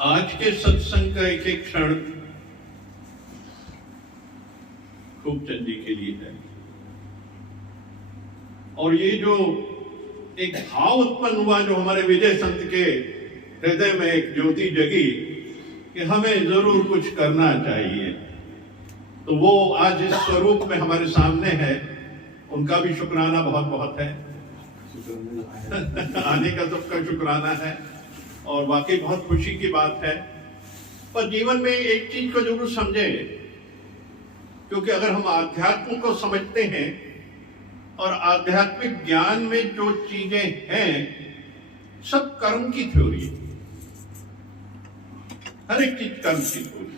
आज के सत्संग का एक एक क्षण खूबचंद जी के लिए है। और ये जो एक भाव उत्पन्न हुआ, जो हमारे विजय संत के हृदय में एक ज्योति जगी कि हमें जरूर कुछ करना चाहिए, तो वो आज इस स्वरूप में हमारे सामने है। उनका भी शुक्राना बहुत बहुत है। आने का सबका शुक्राना है और वाकई बहुत खुशी की बात है। पर जीवन में एक चीज को जरूर समझें, क्योंकि अगर हम आध्यात्म को समझते हैं और आध्यात्मिक ज्ञान में जो चीजें हैं सब कर्म की थ्योरी है। हर एक चीज कर्म की थ्योरी,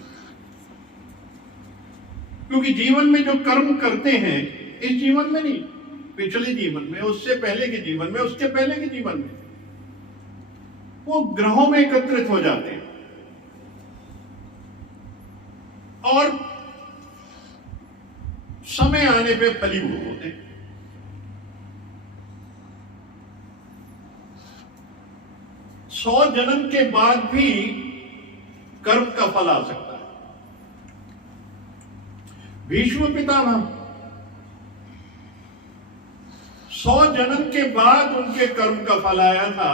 क्योंकि जीवन में जो कर्म करते हैं, इस जीवन में नहीं, पिछले जीवन में, उससे पहले के जीवन में, उसके पहले के जीवन में, वो ग्रहों में एकत्रित हो जाते हैं और समय आने पे फलीभूत होते हैं। 100 जन्म के बाद भी कर्म का फल आ सकता है। भीष्म पितामह 100 जन्म के बाद उनके कर्म का फल आया था,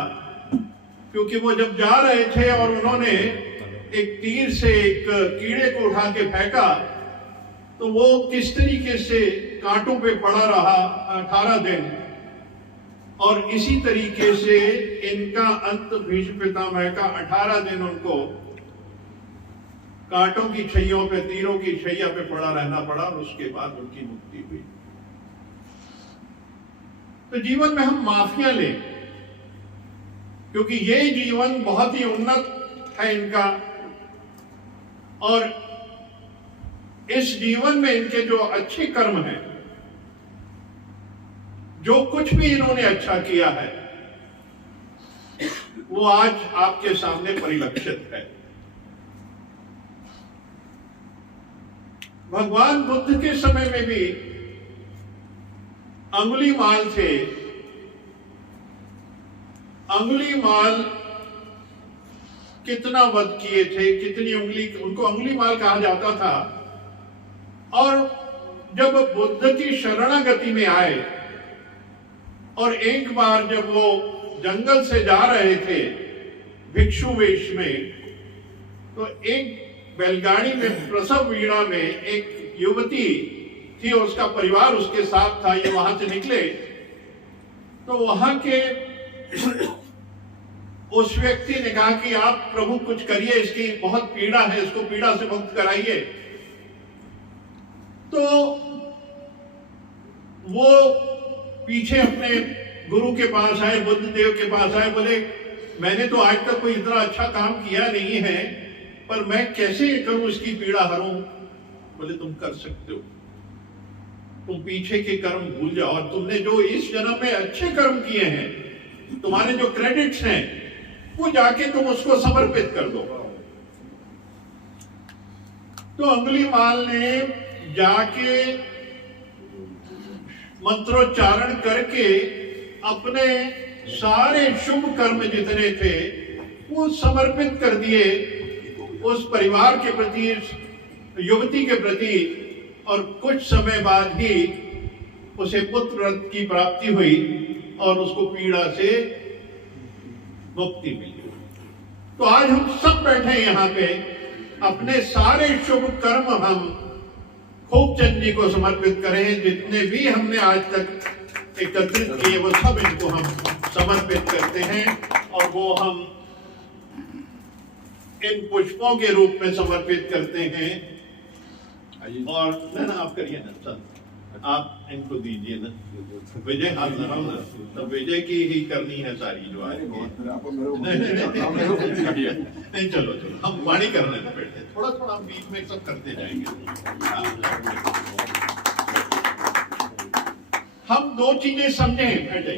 क्योंकि वो जब जा रहे थे और उन्होंने एक तीर से एक कीड़े को उठा के फेंका, तो वो किस तरीके से कांटों पे पड़ा रहा 18 दिन, और इसी तरीके से इनका अंत भीष्म पितामह का 18 दिन उनको कांटों की छैयों पे, तीरों की छैया पे पड़ा रहना पड़ा, और उसके बाद उनकी मुक्ति हुई। तो जीवन में हम माफिया लें, क्योंकि ये जीवन बहुत ही उन्नत है इनका, और इस जीवन में इनके जो अच्छे कर्म हैं, जो कुछ भी इन्होंने अच्छा किया है, वो आज आपके सामने परिलक्षित है। भगवान बुद्ध के समय में भी अंगुलीमाल थे। अंगुलीमाल कितना वध किए थे, कितनी उंगली, उनको अंगुलीमाल कहा जाता था। और जब बुद्ध की शरणागति में आए और एक बार जब वो जंगल से जा रहे थे भिक्षु वेश में, तो एक बैलगाड़ी में प्रसव वीणा में एक युवती थी, उसका परिवार उसके साथ था। ये वहां से निकले तो वहां के उस व्यक्ति ने कहा कि आप प्रभु कुछ करिए, इसकी बहुत पीड़ा है, इसको पीड़ा से मुक्त कराइए। तो वो पीछे अपने गुरु के पास आए, बुद्ध देव के पास आए, बोले मैंने तो आज तक कोई इतना अच्छा काम किया नहीं है, पर मैं कैसे करूं इसकी पीड़ा हरूं। बोले तुम कर सकते हो, तुम पीछे के कर्म भूल जाओ और तुमने जो इस जन्म में अच्छे कर्म किए हैं, तुम्हारे जो क्रेडिट्स हैं, वो जाके तुम उसको समर्पित कर दो। तो अंगुलीमाल ने जाके मंत्रोच्चारण करके अपने सारे शुभ कर्म जितने थे वो समर्पित कर दिए उस परिवार के प्रति, युवती के प्रति, और कुछ समय बाद ही उसे पुत्र की प्राप्ति हुई और उसको पीड़ा से मुक्ति मिली। तो आज हम सब बैठे यहाँ पे, अपने सारे शुभ कर्म हम खूबचंद जी को समर्पित करें। जितने भी हमने आज तक एकत्रित किए वो सब इनको हम समर्पित करते हैं, और वो हम इन पुष्पों के रूप में समर्पित करते हैं। और ना आप करिए ना सर, आप इनको दीजिए ना। विजय हाथ लगाओ ना, तो विजय की ही करनी है सारी जो आज। नहीं चलो चलो, हम वाणी करने से बैठे, थोड़ा थोड़ा हम बीच में सब करते जाएंगे। हम दो चीजें समझे बैठे,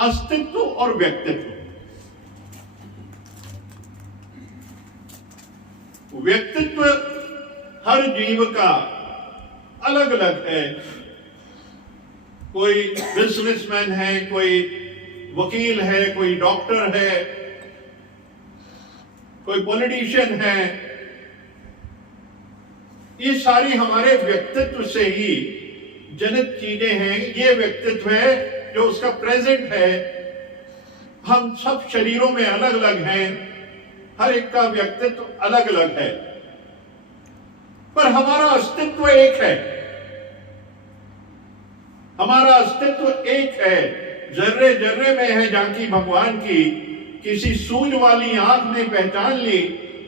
अस्तित्व और व्यक्तित्व। व्यक्तित्व हर जीव का अलग अलग है। कोई बिजनेसमैन है, कोई वकील है, कोई डॉक्टर है, कोई पॉलिटिशियन है। ये सारी हमारे व्यक्तित्व से ही जनित चीजें हैं। ये व्यक्तित्व है जो उसका प्रेजेंट है। हम सब शरीरों में अलग अलग हैं, हर एक का व्यक्तित्व अलग अलग है, पर हमारा अस्तित्व एक है। हमारा अस्तित्व एक है। जर्रे जर्रे में है झांकी भगवान की। किसी सूझ वाली आंख ने पहचान ली,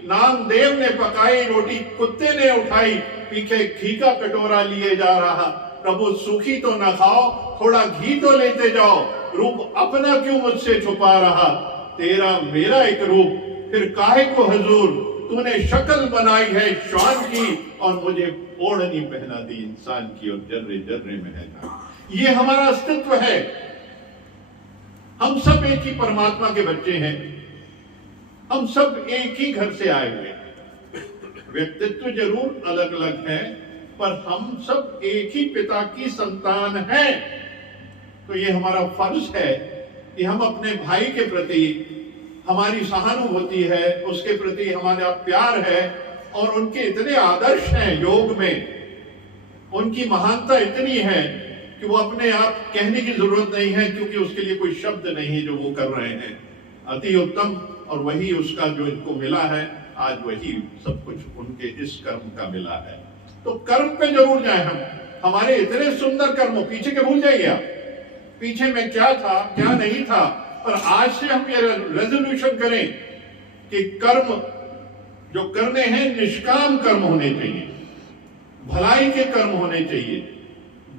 नामदेव ने पकाई रोटी, कुत्ते ने उठाई, पीछे घी का कटोरा लिए जा रहा। प्रभु सूखी तो न खाओ, थोड़ा घी तो लेते जाओ। रूप अपना क्यों मुझसे छुपा रहा, तेरा मेरा एक रूप, फिर काहे को हुजूर, तूने शक्ल बनाई है श्वान की, और मुझे ओढ़नी पहना दी इंसान की, और जर्रे जर्रे में है जान। ये हमारा अस्तित्व है। हम सब एक ही परमात्मा के बच्चे हैं। हम सब एक ही घर से आए हुए हैं। व्यक्तित्व जरूर अलग अलग है, पर हम सब एक ही पिता की संतान हैं। तो ये हमारा फर्ज है कि हम अपने भाई के प्रति हमारी सहानुभूति है, उसके प्रति हमारा प्यार है, और उनके इतने आदर्श हैं योग में, उनकी महानता इतनी है कि वो अपने आप कहने की जरूरत नहीं है, क्योंकि उसके लिए कोई शब्द नहीं है जो वो कर रहे हैं। अति उत्तम, और वही उसका जो इनको मिला है आज, वही सब कुछ उनके इस कर्म का मिला है। तो कर्म पे जरूर जाए हम। हमारे इतने सुंदर कर्म, पीछे के भूल जाइए आप, पीछे में क्या था क्या नहीं था, पर आज से हम ये रेजोल्यूशन करें कि कर्म जो करने हैं निष्काम कर्म होने चाहिए, भलाई के कर्म होने चाहिए,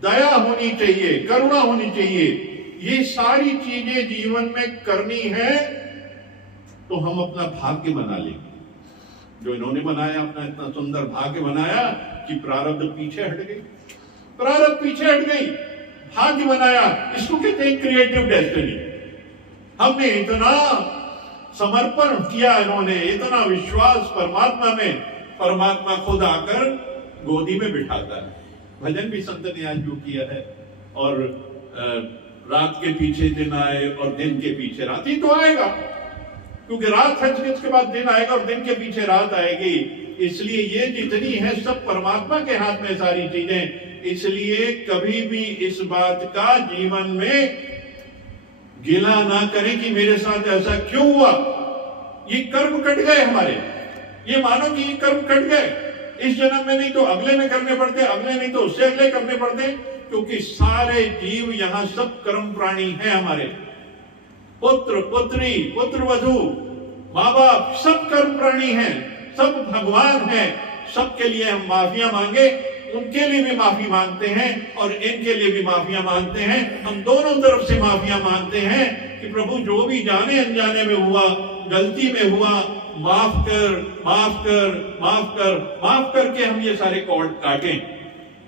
दया होनी चाहिए, करुणा होनी चाहिए। ये सारी चीजें जीवन में करनी है तो हम अपना भाग्य बना लेंगे। जो इन्होंने बनाया, अपना इतना सुंदर भाग्य बनाया कि प्रारब्ध पीछे हट गई, प्रारब्ध पीछे हट गई, भाग्य बनाया। इसको कहते हैं क्रिएटिव डेस्टिनी। हमने इतना समर्पण किया, इन्होंने इतना विश्वास परमात्मा में, परमात्मा खुद आकर गोदी में बिठाता है। भजन भी संत ने आज जो किया है, और रात के पीछे दिन आए और दिन के पीछे रात ही तो आएगा, क्योंकि रात है इसके बाद दिन आएगा और दिन के पीछे रात आएगी। इसलिए ये जितनी है सब परमात्मा के हाथ में सारी चीजें। इसलिए कभी भी इस बात का जीवन में गिला ना करें कि मेरे साथ ऐसा क्यों हुआ। ये कर्म कट गए हमारे, ये मानो कि ये कर्म कट गए। इस जन्म में नहीं तो अगले में करने पड़ते, अगले नहीं तो उससे अगले करने पड़ते, क्योंकि सारे जीव यहाँ सब कर्म प्राणी हैं हमारे। पुत्र पुत्री, पुत्र वधू, माँ बाप, सब कर्म प्राणी हैं, सब भगवान हैं। सबके लिए हम माफिया मांगे, उनके लिए भी माफी मांगते हैं और इनके लिए भी माफिया मांगते हैं। हम दोनों तरफ से माफिया मांगते हैं कि प्रभु जो भी जाने अनजाने में हुआ, गलती में हुआ, माफ कर, माफ कर, माफ कर, माफ करके हम ये सारे कॉर्ड काटें।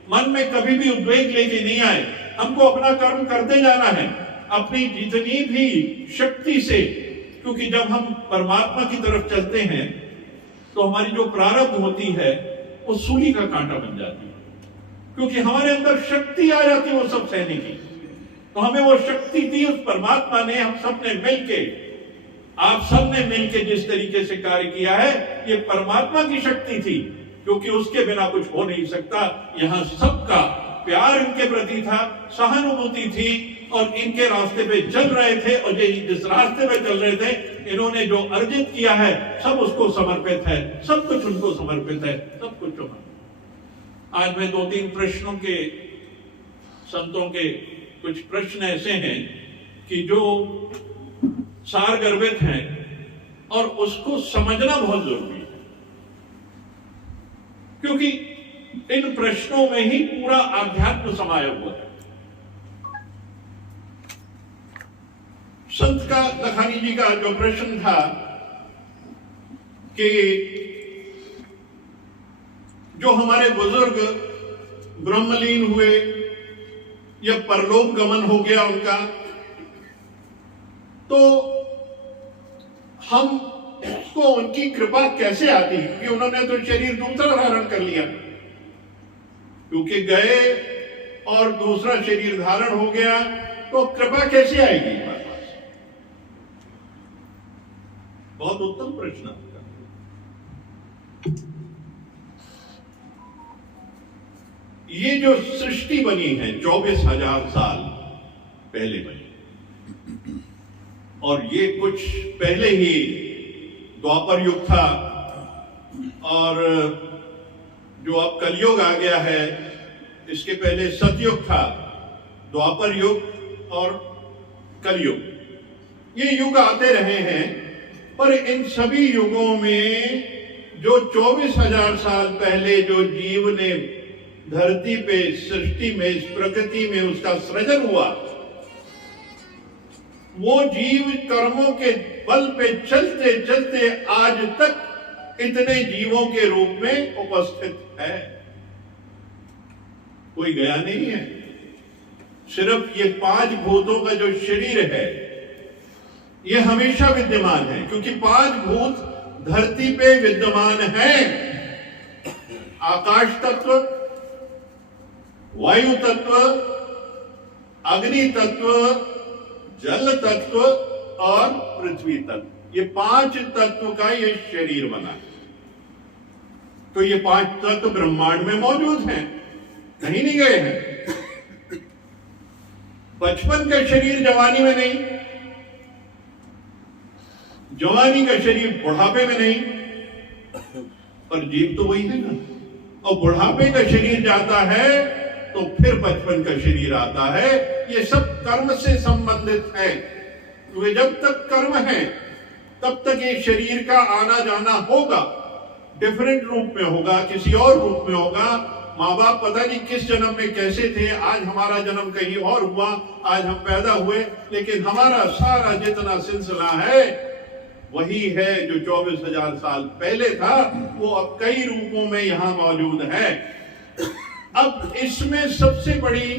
मन में कभी भी उद्वेग लेके नहीं आए। हमको अपना कर्म करते जाना है अपनी जितनी भी शक्ति से, क्योंकि जब हम परमात्मा की तरफ चलते हैं तो हमारी जो प्रारब्ध होती है वो सूली का कांटा बन जाती है, क्योंकि हमारे अंदर शक्ति आ जाती है वो सब सहने की। तो हमें वो शक्ति दी उस परमात्मा ने, हम सब ने मिलके, आप सब ने मिलके जिस तरीके से कार्य किया है, ये परमात्मा की शक्ति थी, क्योंकि उसके बिना कुछ हो नहीं सकता। यहाँ सबका प्यार इनके प्रति था, सहानुभूति थी, और इनके रास्ते पे चल रहे थे, और ये जिस रास्ते पे चल रहे थे, इन्होंने जो अर्जित किया है सब उसको समर्पित है, सब कुछ उनको समर्पित है, सब कुछ समर्पित। आज मैं 2-3 प्रश्नों के, संतों के कुछ प्रश्न ऐसे हैं कि जो सारगर्भित हैं और उसको समझना बहुत जरूरी है, क्योंकि इन प्रश्नों में ही पूरा आध्यात्म समाया हुआ है। संत का लखानी जी का जो प्रश्न था कि जो हमारे बुजुर्ग ब्रह्मलीन हुए या परलोक गमन हो गया उनका, तो हम उसको उनकी कृपा कैसे आती, क्योंकि उन्होंने तो शरीर दूसरा धारण कर लिया, क्योंकि गए और दूसरा शरीर धारण हो गया, तो कृपा कैसे आएगी हमारे पास? बहुत उत्तम प्रश्न आपका। ये जो सृष्टि बनी है 24,000 साल पहले बनी, और ये कुछ पहले ही द्वापर युग था, और जो अब कलयुग आ गया है, इसके पहले सतयुग था, द्वापर युग और कलयुग, ये युग आते रहे हैं। पर इन सभी युगों में जो 24,000 साल पहले जो जीव ने धरती पे, सृष्टि में, इस प्रकृति में उसका सृजन हुआ, वो जीव कर्मों के बल पे चलते चलते आज तक इतने जीवों के रूप में उपस्थित है, कोई गया नहीं है। सिर्फ ये 5 भूतों का जो शरीर है ये हमेशा विद्यमान है, क्योंकि 5 भूत धरती पे विद्यमान हैं। आकाश तत्व, वायु तत्व, अग्नि तत्व, जल तत्व और पृथ्वी तत्व, ये 5 तत्व का ये शरीर बना है। तो ये 5 तत्व ब्रह्मांड में मौजूद हैं, कहीं नहीं गए हैं। बचपन का शरीर जवानी में नहीं, जवानी का शरीर बुढ़ापे में नहीं, पर जीव तो वही है ना। और बुढ़ापे का शरीर जाता है तो फिर बचपन का शरीर आता है। ये सब कर्म से संबंधित है, तो जब तक कर्म है तब तक ये शरीर का आना जाना होगा। डिफरेंट रूप में होगा, किसी और रूप में होगा। माँ बाप पता नहीं किस जन्म में कैसे थे, आज हमारा जन्म कहीं और हुआ, आज हम पैदा हुए, लेकिन हमारा सारा जितना सिलसिला है वही है जो 24,000 साल पहले था, वो अब कई रूपों में यहां मौजूद है। अब इसमें सबसे बड़ी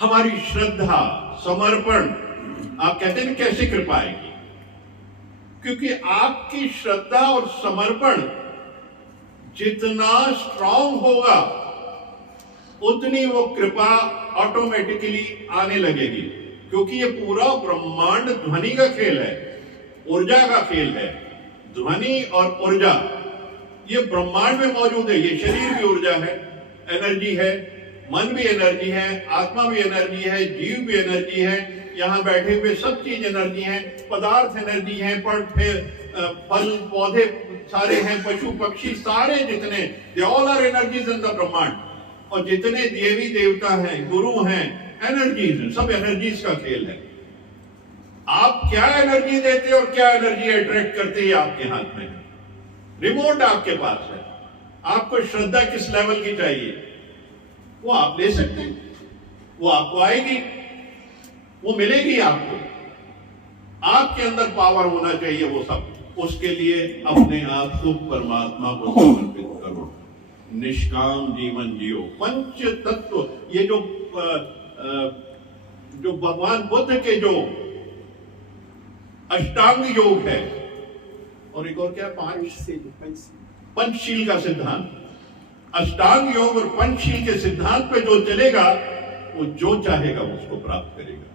हमारी श्रद्धा, समर्पण। आप कहते हैं कैसे कृपा आएगी? क्योंकि आपकी श्रद्धा और समर्पण जितना स्ट्रांग होगा उतनी वो कृपा ऑटोमेटिकली आने लगेगी। क्योंकि ये पूरा ब्रह्मांड ध्वनि का खेल है, ऊर्जा का खेल है। ध्वनि और ऊर्जा ये ब्रह्मांड में मौजूद है। ये शरीर भी ऊर्जा है, एनर्जी है, मन भी एनर्जी है, आत्मा भी एनर्जी है, जीव भी एनर्जी है, यहाँ बैठे हुए सब चीज एनर्जी है, पदार्थ एनर्जी है, फल पौधे सारे हैं, पशु पक्षी सारे जितने, they all are energies in the ब्रह्मांड। और जितने देवी देवता हैं, गुरु हैं, एनर्जीज हैं, सब एनर्जीज का खेल है। आप क्या एनर्जी देते और क्या एनर्जी अट्रैक्ट करते हैं आपके हाथ में है। रिमोट आपके पास है। आपको श्रद्धा किस लेवल की चाहिए वो आप ले सकते हैं, वो आपको आएगी, वो मिलेगी आपको। आपके अंदर पावर होना चाहिए वो सब। उसके लिए अपने आप को परमात्मा को समर्पित करो, निष्काम जीवन जियो। पंच तत्व, ये जो भगवान बुद्ध के जो अष्टांग योग है, और एक और क्या, पंचशील का सिद्धांत। अष्टांग योग और पंचशील के सिद्धांत पे जो चलेगा वो जो चाहेगा उसको प्राप्त करेगा।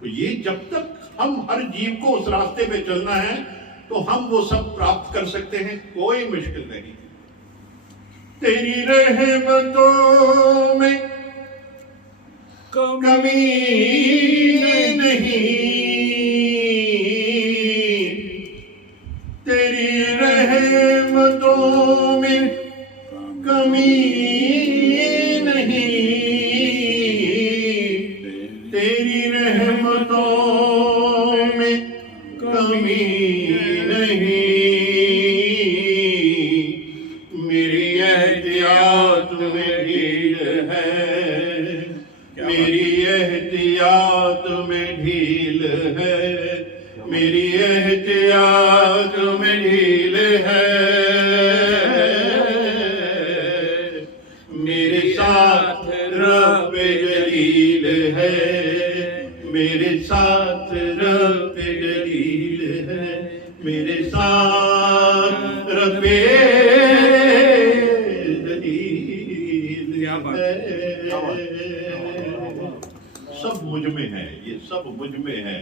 तो ये जब तक हम हर जीव को उस रास्ते पे चलना है तो हम वो सब प्राप्त कर सकते हैं, कोई मुश्किल नहीं। तेरी रहमतों में कमी नहीं, तेरी रहमतों में कमी नहीं, तेरी रहमतों में कमी नहीं। मेरी एहतियात में ढील है, मेरी एहतियात में ढील है, मेरी एहतियात में ढील है। मेरे साथ रब जलील है, मेरे साथ रब जलील है, मेरे साथ रब जलील है। सब मुझ में है, ये सब मुझ में है।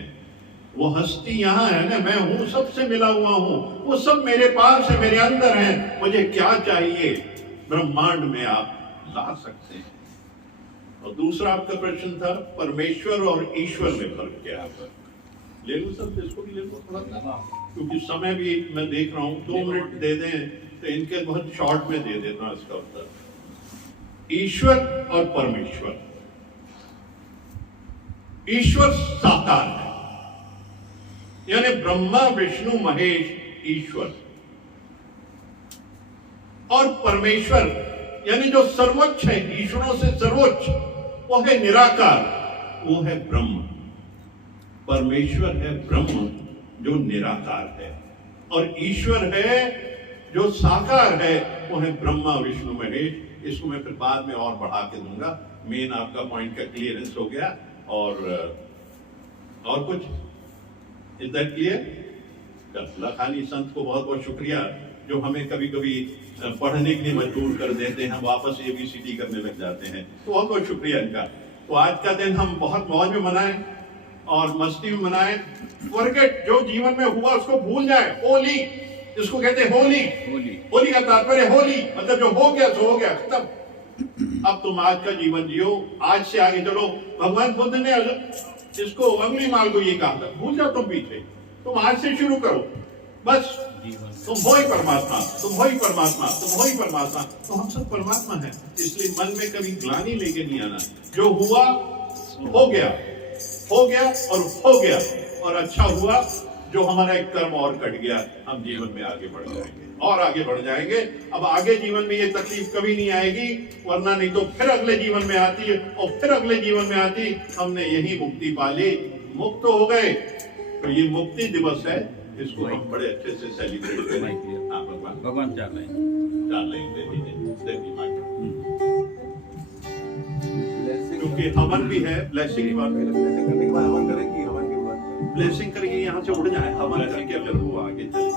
वो हस्ती यहाँ है ना, मैं हूं, सबसे मिला हुआ हूं, वो सब मेरे पास है, मेरे अंदर है, मुझे क्या चाहिए ब्रह्मांड में आप ला सकते हैं। और दूसरा आपका प्रश्न था परमेश्वर और ईश्वर में फर्क क्या है। ले लो सब, इसको भी ले लो थोड़ा सा, क्योंकि समय भी मैं देख रहा हूं, 2 मिनट दे दें तो इनके बहुत शॉर्ट में दे देता हूं इसका उत्तर। ईश्वर और परमेश्वर। ईश्वर साकार है, यानी ब्रह्मा विष्णु महेश ईश्वर, और परमेश्वर यानी जो सर्वोच्च है, ईश्वरों से सर्वोच्च, वो है निराकार, वो है ब्रह्म। परमेश्वर है ब्रह्म जो निराकार है, और ईश्वर है जो साकार है, वो है ब्रह्मा विष्णु महेश। इसको मैं फिर बाद में और बढ़ा के दूंगा। मेन आपका पॉइंट का क्लियरेंस हो गया। और कुछ इज दैट क्लियर? लखानी संत को बहुत बहुत शुक्रिया जो हमें कभी कभी पढ़ने के लिए मजबूर कर देते हैं, वापस ABCD करने लग जाते हैं, तो बहुत बहुत शुक्रिया इनका। तो आज का दिन हम बहुत मौज में मनाएं और मस्ती में मनाएं। फॉरगेट, जो जीवन में हुआ उसको भूल जाए। होली, इसको कहते हैं होली। होली का तात्पर्य होली, मतलब जो हो गया सो हो गया, खत्म। अब तुम आज का जीवन जियो, आज से आगे चलो। भगवान बुद्ध ने इसको अंगुली माल को ये कहा था, भूल जाओ तुम पीछे, तुम आज से शुरू करो, बस तुम हो ही परमात्मा, तुम हो ही परमात्मा, तुम हो ही परमात्मा। तो हम सब परमात्मा हैं, इसलिए मन में कभी ग्लानि लेके नहीं आना। जो हुआ हो गया, हो गया और हो गया, और अच्छा हुआ जो हमारा एक कर्म और कट गया, हम जीवन में आगे बढ़ जाएंगे और आगे बढ़ जाएंगे। अब आगे जीवन में ये तकलीफ कभी नहीं आएगी, वरना नहीं तो फिर अगले जीवन में आती है और फिर अगले जीवन में आती। हमने यही मुक्ति पाली, मुक्त हो गए। तो ये मुक्ति दिवस है, इसको हम बड़े अच्छे से सेलिब्रेट करें। हाँ भगवान चार लाइन दे दीजिए, क्योंकि हवन भी है। ब्लेसिंग की बात करने के बाद हवन करेंगे, हवन के बाद ब्लेसिंग करेंगे, यहाँ से उड़ जाए हवन करके, फिर वो आगे चले।